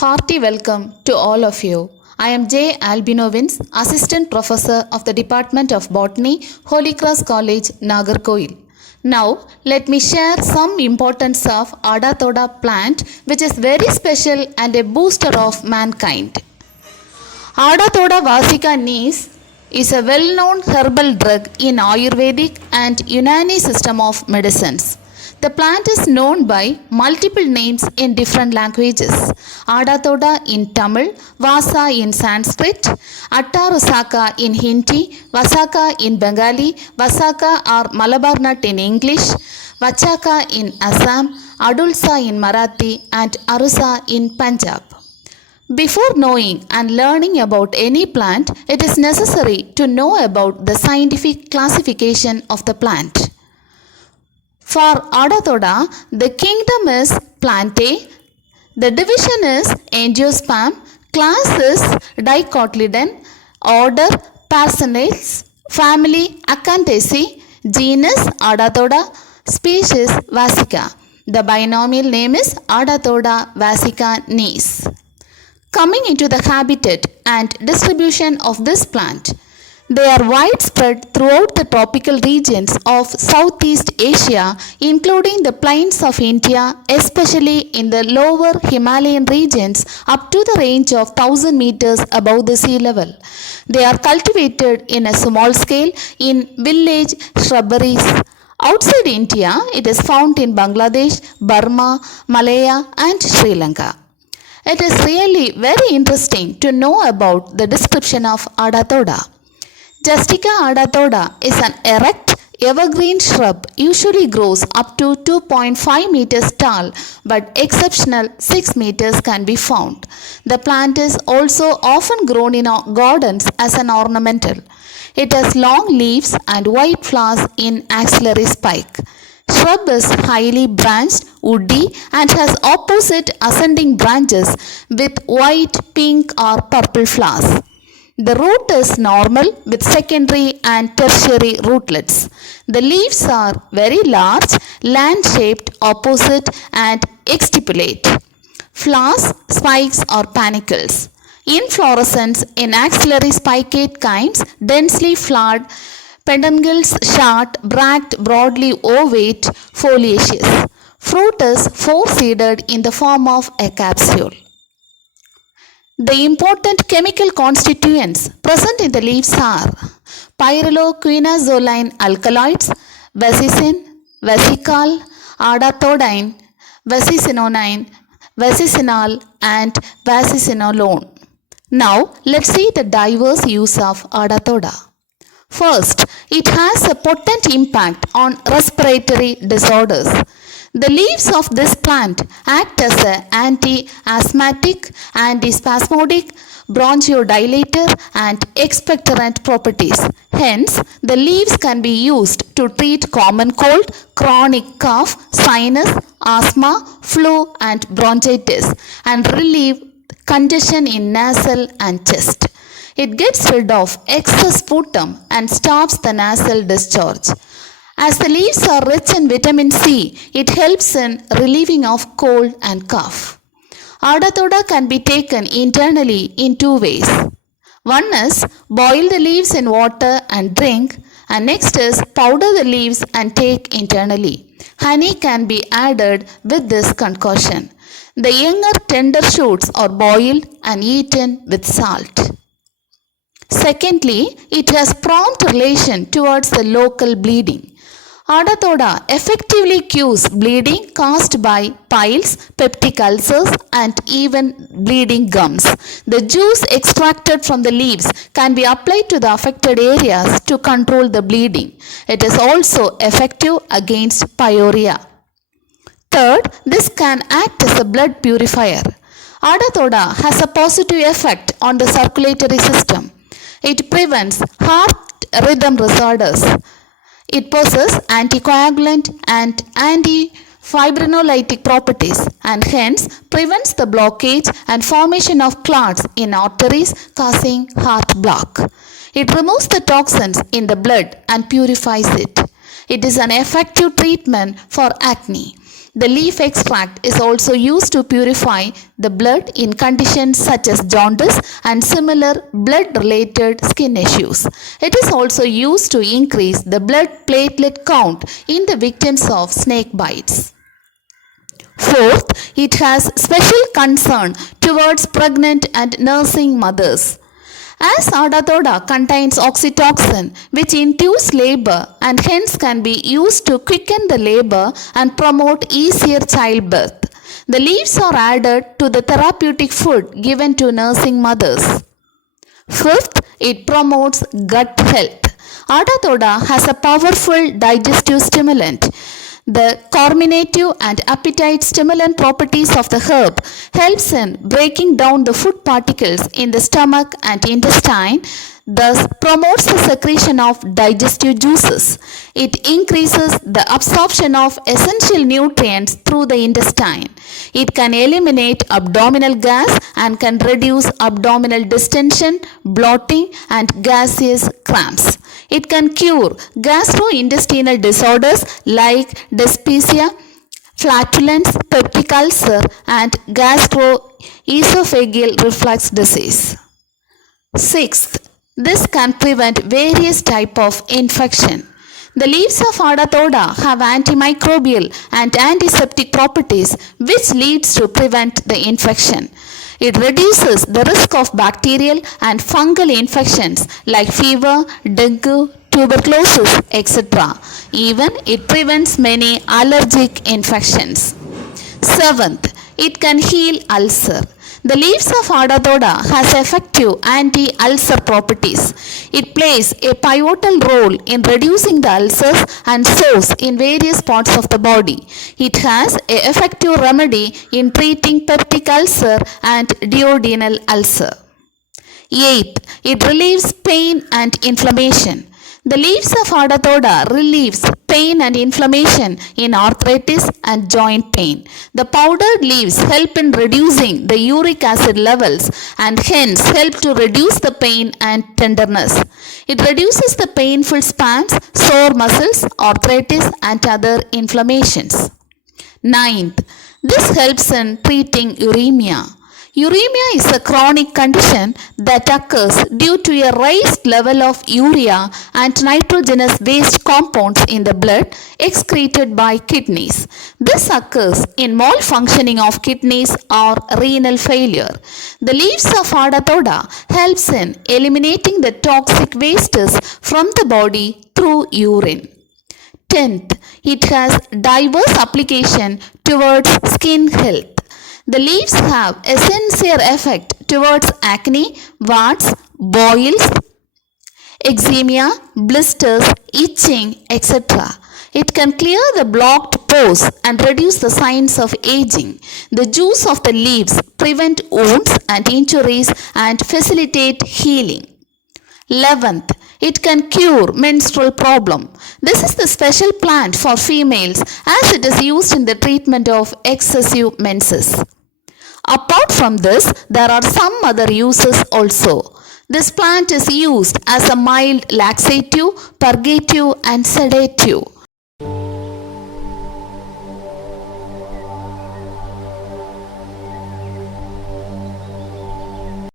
Hearty welcome to all of you. I am J. Albinovins, Assistant Professor of the Department of Botany, Holy Cross College, Nagarkoil. Now, let me share some importance of Adathoda plant, which is very special and a booster of mankind. Adathoda vasica Nis is a well-known herbal drug in Ayurvedic and Unani system of medicines. The plant is known by multiple names in different languages. Adathoda in Tamil, Vasa in Sanskrit, Attarusaka in Hindi, Vasaka in Bengali, Vasaka or Malabar nut in English, Vachaka in Assam, Adulsa in Marathi and Arusa in Punjab. Before knowing and learning about any plant, it is necessary to know about the scientific classification of the plant. For Adathoda, the kingdom is Plantae, the division is Angiosperm, class is Dicotyledon, order Parsinales, family Acanthaceae, genus Adathoda, species Vasica. The binomial name is Adathoda vasica Nis. Coming into the habitat and distribution of this plant, they are widespread throughout the tropical regions of Southeast Asia, including the plains of India, especially in the lower Himalayan regions up to the range of 1000 meters above the sea level. They are cultivated in a small scale in village shrubberies. Outside India, it is found in Bangladesh, Burma, Malaya and Sri Lanka. It is really very interesting to know about the description of Adathoda. Justica adathoda is an erect evergreen shrub, usually grows up to 2.5 meters tall, but exceptional 6 meters can be found. The plant is also often grown in gardens as an ornamental. It has long leaves and white flowers in axillary spike. Shrub is highly branched, woody and has opposite ascending branches with white, pink or purple flowers. The root is normal with secondary and tertiary rootlets. The leaves are very large, land-shaped, opposite and exstipulate. Flowers, spikes or panicles. Inflorescence in axillary spicate kinds, densely flowered, peduncles short, bracted, broadly ovate, foliaceous. Fruit is four-seeded in the form of a capsule. The important chemical constituents present in the leaves are pyrroloquinazoline alkaloids, vasicin, vasical, adathodine, vasicinonine, vasicinol and vasicinolone. Now let's see the diverse use of Adathoda. First, it has a potent impact on respiratory disorders. The leaves of this plant act as an anti-asthmatic, antispasmodic, bronchodilator and expectorant properties. Hence, the leaves can be used to treat common cold, chronic cough, sinus, asthma, flu and bronchitis and relieve congestion in nasal and chest. It gets rid of excess sputum and stops the nasal discharge. As the leaves are rich in vitamin C, it helps in relieving of cold and cough. Adathoda can be taken internally in two ways. One is boil the leaves in water and drink, and next is powder the leaves and take internally. Honey can be added with this concoction. The younger tender shoots are boiled and eaten with salt. Secondly, it has prompt relation towards the local bleeding. Adathoda effectively cures bleeding caused by piles, peptic ulcers and even bleeding gums. The juice extracted from the leaves can be applied to the affected areas to control the bleeding. It is also effective against pyorrhea. Third, this can act as a blood purifier. Adathoda has a positive effect on the circulatory system. It prevents heart rhythm disorders. It possesses anticoagulant and antifibrinolytic properties and hence prevents the blockage and formation of clots in arteries causing heart block. It removes the toxins in the blood and purifies it. It is an effective treatment for acne. The leaf extract is also used to purify the blood in conditions such as jaundice and similar blood-related skin issues. It is also used to increase the blood platelet count in the victims of snake bites. Fourth, it has special concern towards pregnant and nursing mothers. As Adatoda contains oxytocin, which induces labor and hence can be used to quicken the labor and promote easier childbirth. The leaves are added to the therapeutic food given to nursing mothers. Fifth, it promotes gut health. Adatoda has a powerful digestive stimulant. The carminative and appetite stimulant properties of the herb helps in breaking down the food particles in the stomach and intestine, thus promotes the secretion of digestive juices. It increases the absorption of essential nutrients through the intestine. It can eliminate abdominal gas and can reduce abdominal distension, bloating and gaseous cramps. It can cure gastrointestinal disorders like dyspepsia, flatulence, peptic ulcer and gastroesophageal reflux disease. Sixth, this can prevent various types of infection. The leaves of Adatoda have antimicrobial and antiseptic properties which leads to prevent the infection. It reduces the risk of bacterial and fungal infections like fever, dengue, tuberculosis, etc. Even it prevents many allergic infections. Seventh, it can heal ulcer. The leaves of Adatoda has effective anti-ulcer properties. It plays a pivotal role in reducing the ulcers and sores in various parts of the body. It has an effective remedy in treating peptic ulcer and duodenal ulcer. Eighth, it relieves pain and inflammation. The leaves of Adatoda relieves pain and inflammation in arthritis and joint pain. The powdered leaves help in reducing the uric acid levels and hence help to reduce the pain and tenderness. It reduces the painful spasms, sore muscles, arthritis and other inflammations. Ninth, this helps in treating uremia. Uremia is a chronic condition that occurs due to a raised level of urea and nitrogenous waste compounds in the blood excreted by kidneys. This occurs in malfunctioning of kidneys or renal failure. The leaves of Adatoda helps in eliminating the toxic wastes from the body through urine. 10th, it has diverse application towards skin health. The leaves have a sincere effect towards acne, warts, boils, eczema, blisters, itching, etc. It can clear the blocked pores and reduce the signs of aging. The juice of the leaves prevent wounds and injuries and facilitate healing. 11th, it can cure menstrual problem. This is the special plant for females as it is used in the treatment of excessive menses. Apart from this, there are some other uses also. This plant is used as a mild laxative, purgative and sedative.